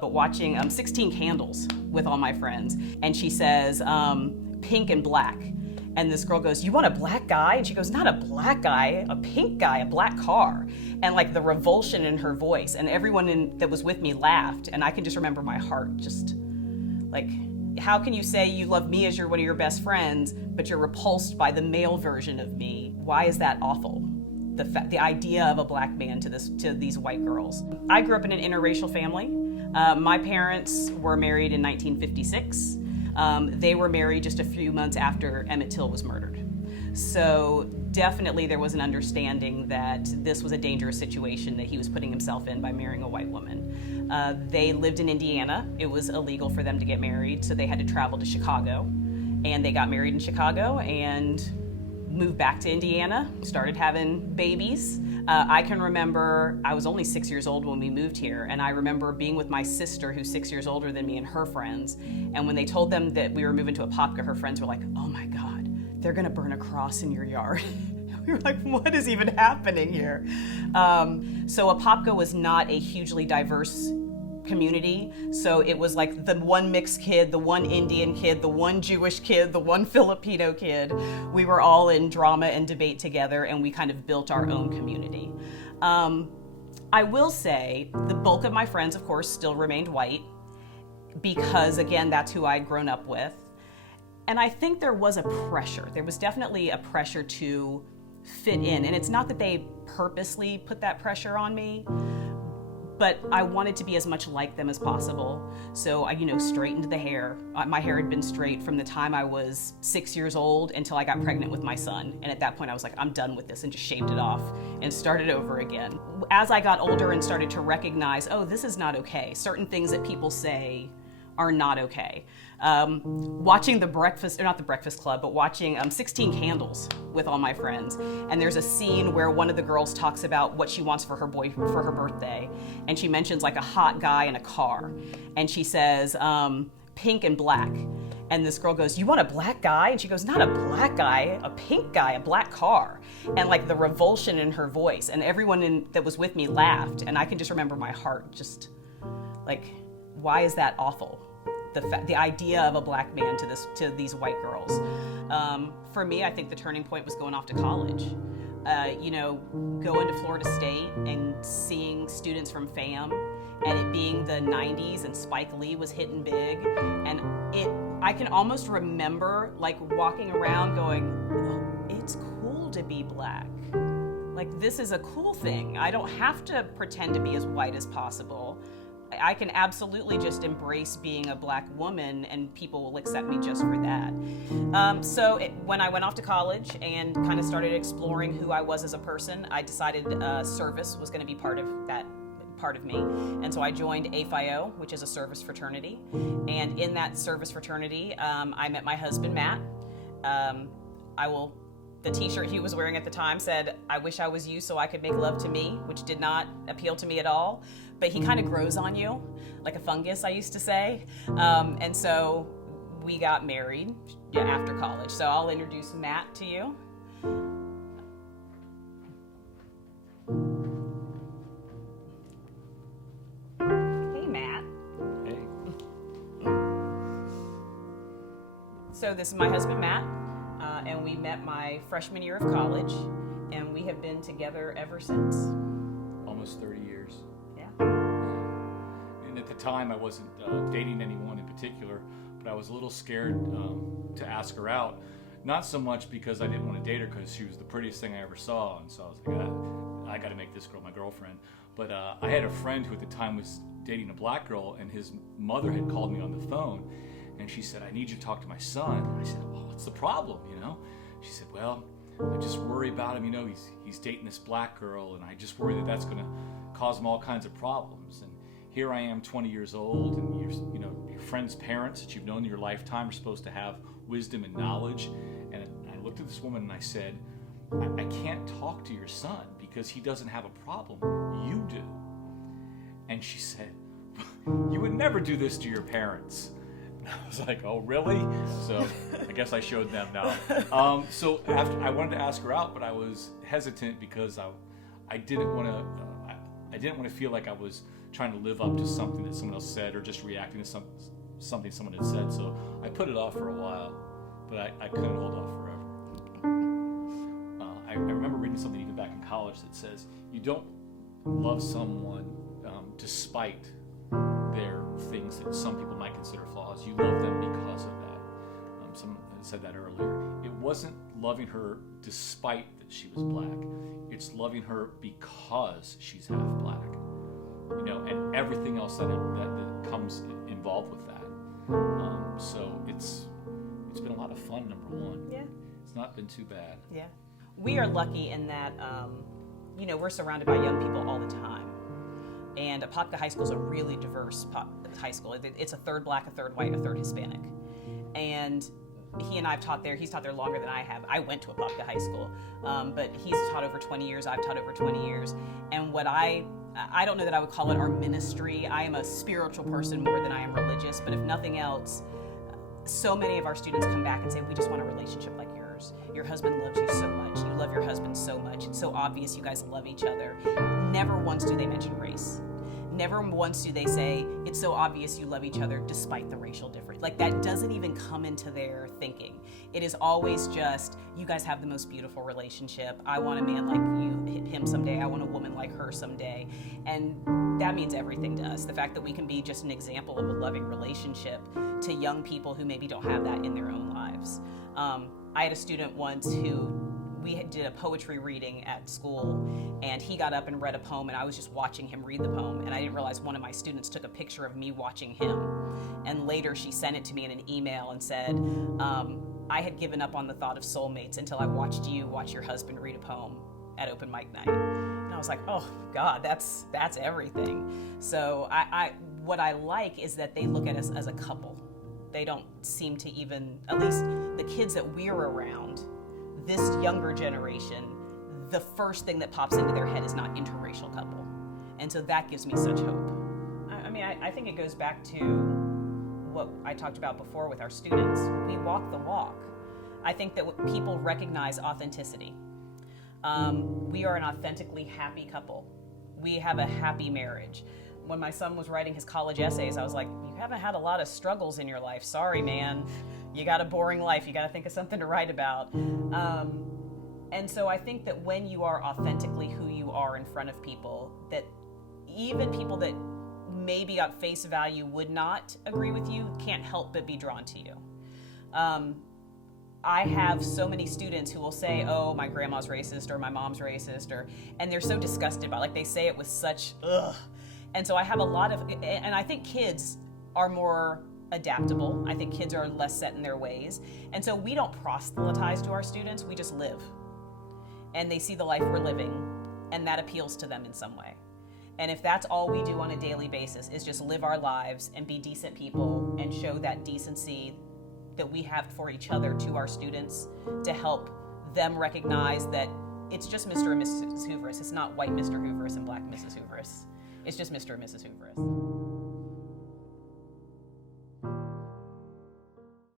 But watching 16 Candles with all my friends, and she says pink and black, and this girl goes, "You want a black guy?" And she goes, "Not a black guy, a pink guy, a black car." And like the revulsion in her voice, and everyone that was with me laughed, and I can just remember my heart just like, how can you say you love me as one of your best friends, but you're repulsed by the male version of me? Why is that awful? The idea of a black man to these white girls. I grew up in an interracial family. My parents were married in 1956. They were married just a few months after Emmett Till was murdered. So definitely there was an understanding that this was a dangerous situation that he was putting himself in by marrying a white woman. They lived in Indiana. It was illegal for them to get married, so they had to travel to Chicago. And they got married in Chicago and moved back to Indiana, started having babies. I can remember, I was only 6 years old when we moved here, and I remember being with my sister, who's 6 years older than me, and her friends. And when they told them that we were moving to Apopka, her friends were like, "Oh my God, they're gonna burn a cross in your yard." We were like, what is even happening here? So Apopka was not a hugely diverse community. So it was like the one mixed kid, the one Indian kid, the one Jewish kid, the one Filipino kid. We were all in drama and debate together, and we kind of built our own community. I will say the bulk of my friends, of course, still remained white because, again, that's who I'd grown up with. And I think there was a pressure. There was definitely a pressure to fit in. And it's not that they purposely put that pressure on me, but I wanted to be as much like them as possible. So I, straightened the hair. My hair had been straight from the time I was 6 years old until I got pregnant with my son. And at that point I was like, I'm done with this, and just shaved it off and started over again. As I got older and started to recognize, oh, this is not okay. Certain things that people say are not okay. Watching not the Breakfast Club, but watching 16 Candles with all my friends. And there's a scene where one of the girls talks about what she wants for her birthday. And she mentions like a hot guy in a car. And she says, pink and black. And this girl goes, "You want a black guy?" And she goes, "Not a black guy, a pink guy, a black car." And like the revulsion in her voice, and everyone that was with me laughed. And I can just remember my heart just like, why is that awful? The idea of a black man to these white girls. For me, I think the turning point was going off to college. Going to Florida State and seeing students from FAM, and it being the 90s and Spike Lee was hitting big. And I can almost remember like walking around going, oh, it's cool to be black. Like, this is a cool thing. I don't have to pretend to be as white as possible. I can absolutely just embrace being a black woman, and people will accept me just for that. When I went off to college and kind of started exploring who I was as a person, I decided service was going to be part of me. And so I joined AFIO, which is a service fraternity. And in that service fraternity, I met my husband, Matt. The t-shirt he was wearing at the time said, "I wish I was you so I could make love to me," which did not appeal to me at all. But he kind of grows on you, like a fungus, I used to say. And so we got married after college. So I'll introduce Matt to you. Hey, Matt. Hey. So this is my husband, Matt. And we met my freshman year of college, and we have been together ever since. Almost 30 years. Yeah. And at the time, I wasn't dating anyone in particular, but I was a little scared to ask her out. Not so much because I didn't want to date her, because she was the prettiest thing I ever saw, and so I was like, I got to make this girl my girlfriend. But I had a friend who at the time was dating a black girl, and his mother had called me on the phone, and she said, "I need you to talk to my son." And I said, "Well, what's the problem, She said, "Well, I just worry about him, he's dating this black girl, and I just worry that that's going to cause him all kinds of problems. And here I am, 20 years old, and your friend's parents that you've known in your lifetime are supposed to have wisdom and knowledge." And I looked at this woman and I said, I can't talk to your son because he doesn't have a problem. You do." And she said, "You would never do this to your parents." I was like, "Oh, really?" So I guess I showed them now. So after I wanted to ask her out, but I was hesitant because I didn't want to feel like I was trying to live up to something that someone else said or just reacting to something someone had said. So I put it off for a while, but I couldn't hold off forever. I remember reading something even back in college that says you don't love someone despite their things that some people might consider flaws. You love them because of that. Someone said that earlier. It wasn't loving her despite that she was black. It's loving her because she's half black. You know, and everything else that comes involved with that. So it's been a lot of fun, number one. Yeah. It's not been too bad. Yeah. We are lucky in that, you know, we're surrounded by young people all the time. And Apopka High School is a really diverse high school. It's a third black, a third white, a third Hispanic. And he and I have taught there. He's taught there longer than I have. I went to Apopka High School, but he's taught over 20 years. I've taught over 20 years. And what I don't know that I would call it our ministry. I am a spiritual person more than I am religious. But if nothing else, so many of our students come back and say, we just want a relationship like yours. Your husband loves you so much. You love your husband so much. It's so obvious you guys love each other. Never once do they mention race. Never once do they say, it's so obvious you love each other despite the racial difference. Like, that doesn't even come into their thinking. It is always just, you guys have the most beautiful relationship. I want a man like him someday. I want a woman like her someday. And that means everything to us. The fact that we can be just an example of a loving relationship to young people who maybe don't have that in their own lives. I had a student once who we did a poetry reading at school, and he got up and read a poem, and I was just watching him read the poem, and I didn't realize one of my students took a picture of me watching him. And later she sent it to me in an email and said, I had given up on the thought of soulmates until I watched you watch your husband read a poem at open mic night. And I was like, oh God, that's everything. So what I like is that they look at us as a couple. They don't seem to even, at least the kids that we're around, this younger generation, the first thing that pops into their head is not interracial couple. And so that gives me such hope. I mean, I think it goes back to what I talked about before with our students. We walk the walk. I think that people recognize authenticity. We are an authentically happy couple. We have a happy marriage. When my son was writing his college essays, I was like, you haven't had a lot of struggles in your life. Sorry, man. You got a boring life. You got to think of something to write about. And so I think that when you are authentically who you are in front of people, that even people that maybe at face value would not agree with you can't help but be drawn to you. I have so many students who will say, oh, my grandma's racist or my mom's racist, and they're so disgusted by it. Like, they say it with such, ugh. And so I have a lot of, and I think kids are more adaptable. I think kids are less set in their ways. And so we don't proselytize to our students, we just live. And they see the life we're living, and that appeals to them in some way. And if that's all we do on a daily basis is just live our lives and be decent people and show that decency that we have for each other to our students to help them recognize that it's just Mr. and Mrs. Hooverus. It's not white Mr. Hooverus and black Mrs. Hooverus. It's just Mr. and Mrs. Hooverus.